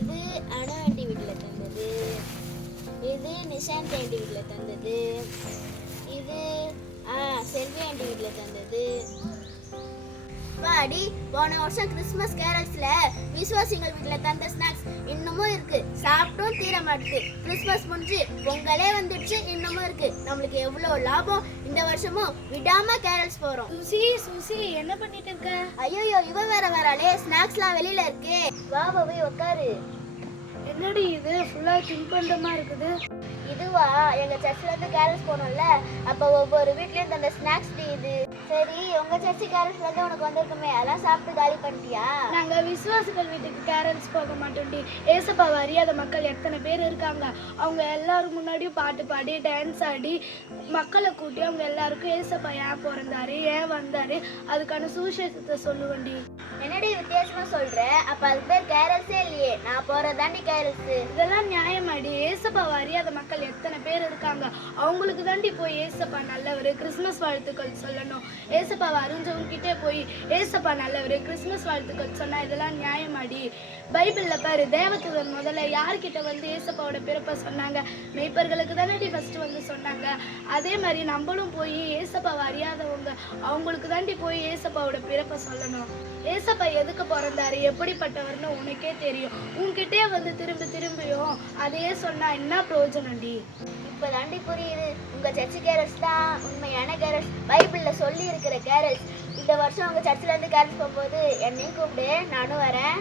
இது அனு ஆண்டி வீட்டில் தந்தது, இது நிஷாந்த் ஆண்டி வீட்டில் தந்தது, இது செல்வி ஆண்டி வீட்டில் தந்தது. வாடி, போன வருஷம் கிறிஸ்மஸ் கேரல்ஸ்ல விசுவாசிகள் வீட்டுல தந்த ஸ்நாக்ஸ் இன்னமும் இருக்கு, சாப்பிட்டும் தீர மாட்டுது. கிறிஸ்மஸ் முடிஞ்சு பொங்கலே வந்துடுச்சு, இன்னமும் இருக்கு. நம்மளுக்கு எவ்வளவு லாபம். இந்த வருஷமும் விடாம கேரல்ஸ் போறோம். சுசி என்ன பண்ணிட்டு இருக்க? ஐயோ, இவ வேற வராளே, ஸ்நாக்ஸ்லாம் வெளியில இருக்கு. வா போய் உட்காரு. என்னடி இது ஃபுல்லா தின்பண்டமா இருக்குது? இதுவா, எங்க சர்ச்ல இருந்து கேரல்ஸ் போனோம்ல, அப்ப ஒவ்வொரு வீட்லயும் தந்த ஸ்நாக்ஸ் இது. சரி, உங்க சர்ச்சு கேரல்ஸ்ல இருந்து உனக்கு வந்திருக்குமே, அதெல்லாம் சாப்பிட்டு காலி பண்ணிட்டியா? நாங்க விசுவாசிகள் வீட்டுக்கு கேரல்ஸ் போக மாட்டோம்டி. ஏசப்பாவை அறியாத மக்கள் எத்தனை பேர் இருக்காங்க. அவங்க எல்லாரும் முன்னாடியும் பாட்டு பாடி டான்ஸ் ஆடி மக்களை கூட்டி அவங்க எல்லாருக்கும் ஏசப்பா ஏன் பிறந்தாரு, ஏன் வந்தாரு, அதுக்கான சுவிசேஷத்தை சொல்லுவேன்டி. என்னடி வித்தியாசமா சொல்ற? அப்ப அது பேர் கேரல்ஸே இல்லையே. நான் போறதாண்டி கேரல்ஸ். இதெல்லாம் நியாயமாடி? ஏசப்பாவை அறியாத மக்கள் எத்தனை பேர் இருக்காங்க. அவங்களுக்கு தாண்டி போய் ஏசப்பா நல்லவர், கிறிஸ்மஸ் வாழ்த்துக்கள் சொல்லணும். ஏசப்பாவை அறிஞ்சவங்க கிட்டே போய் ஏசப்பா நல்லவர், கிறிஸ்மஸ் வாழ்த்துக்கள் சொன்னா இதெல்லாம் நியாயமாடி? பைபிள்ல பாரு, தேவதூதன் முதல்ல யார்கிட்ட வந்து ஏசப்பாவோட பிறப்பை சொன்னாங்க? மெய்ப்பர்களுக்கு தானே ஃபர்ஸ்ட் வந்து சொன்னாங்க. அதே மாதிரி நம்மளும் போய் ஏசப்பாவை அறியாதவங்க அவங்களுக்கு தாண்டி போய் ஏசப்பாவோட பிறப்பை சொல்லணும். ஏசப்பா எதுக்கு பிறந்தாரு, எப்படிப்பட்டவர்னு உனக்கே தெரியும். உன்கிட்டே வந்து திரும்பியும் அதையே சொன்னா என்ன பிரயோஜனம்டி? இப்பதாண்டி புரியுது. உங்க சர்ச்சு கேரல்ஸ் தான் உண்மையான கேரல்ஸ், பைபிள்ல சொல்லி இருக்கிற கேரல்ஸ். இந்த வருஷம் உங்க சர்ச்சில இருந்து கேரல்ஸ் போகும்போது என்னையும் கூப்பிடு, நானும் வரேன்.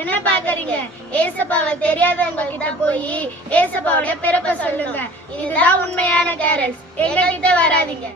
என்ன பாக்குறீங்க? ஏசப்பாவை தெரியாதவங்க கிட்ட போய் ஏசப்பாவோட பிறப்பை சொல்லுங்க. இதுதான் உண்மையான கேரல்ஸ். எங்க கிட்ட வராதீங்க.